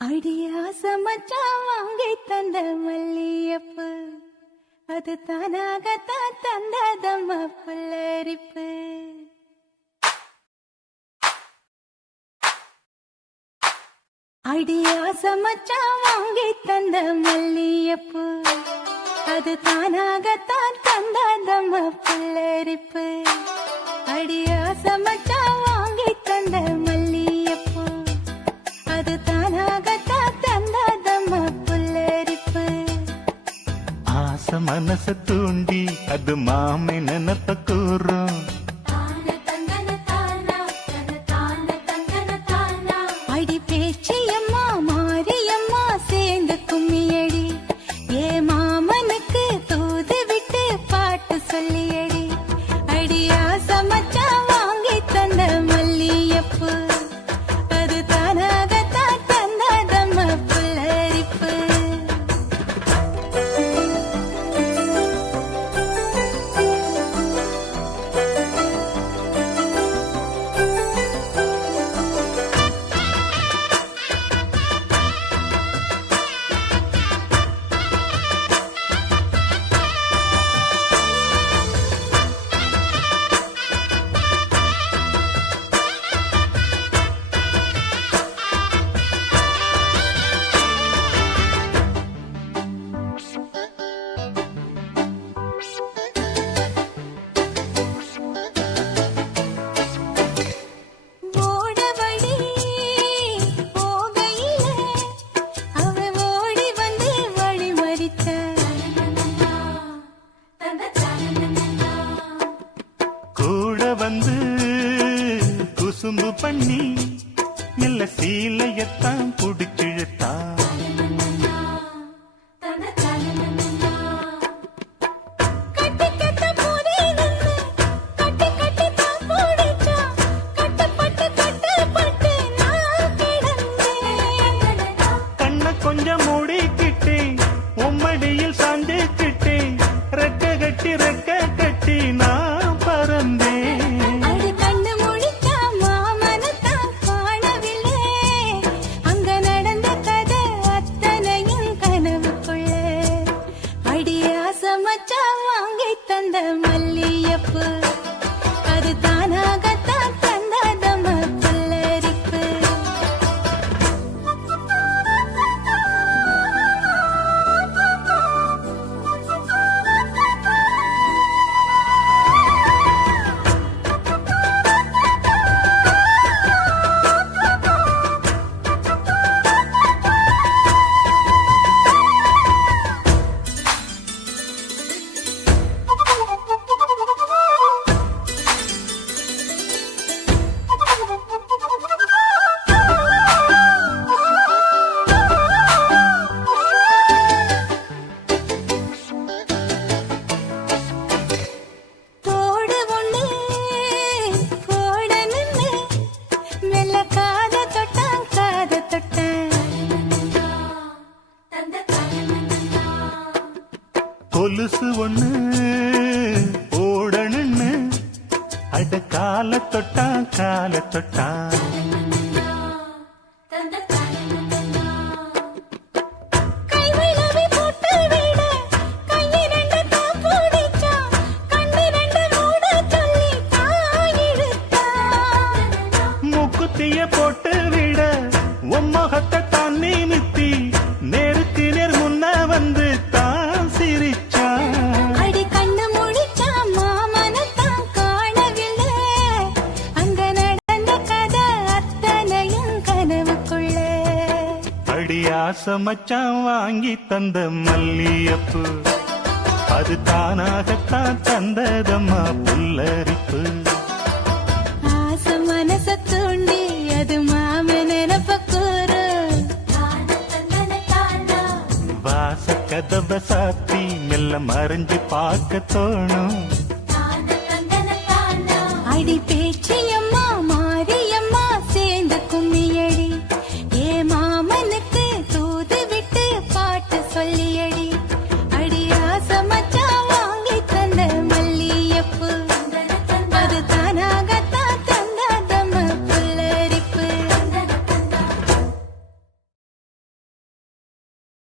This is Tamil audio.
அடியாச மச்சான் வாங்கி தந்த மல்லியப்பு அது தானாகத்தான் தந்ததம்மா புல்லரிப்பு. அடியாச மச்சான் வாங்கி தந்த மல்லியப்பு அது தானாகத்தான் தந்ததம்மா புல்லரிப்பு. அடியாச மச்சான் வாங்கி தந்த மல்லியப்பு அது தானாகத்தான் தந்ததம்மா புல்லரிப்பு. ஆச மனச தூண்டி அது மாமை நினப்ப கூறும். அடி பேச்சியம்மா மாரியம்மா சேர்ந்து கும்மியடி ஏ மாமனுக்கு தூது விட்டு பாட்டு சொல்லியடி. அடியாச மச்சான் வாங்கி தந்த மல்லியப்பு அது தானாகத்தான் தந்ததம்மா புல்லரிப்பு. குசும்பு பண்ணி மெல்ல சீலையத்தான் புடிச்சிழுத்தா. கண்ண கொஞ்சம் மூடிக்கிட்டே உம்மடியில் சாஞ்சுக்கிட்டே ரெக்க கட்டி ரெக்க கட்டி நான் பறந்தேன். வாங்கி தந்த மல்லியப்பு அது தானாகத்தான் தந்ததம்மா புல்லரிப்பு. கொலுசு ஒண்ணு ஓடணுன்னு அட கால தொட்டா கால தொட்டா. மூக்குத்திய போட்டு விட உம்மகத்தை தான் நிமித்தி நேருக்கு நேர் முன்ன வந்து தான் சிரிச்சா. அடி கண்ணு முடிச்சா மாமனத்தான் காணவில்லை அங்க நடந்த கதை அத்தனையும் கனவுக்குள்ள. அடியாச மச்சான் வாங்கி தந்த மல்லியப்பு அது தானாகத்தான் தந்ததம்மா புல்லரிப்பு. ஆச மனச தூண்டி அது மாம நினப்ப கூறு. வாச கதவ சாத்தி மெல்ல மறைஞ்சு பார்க்க தோணும். அடி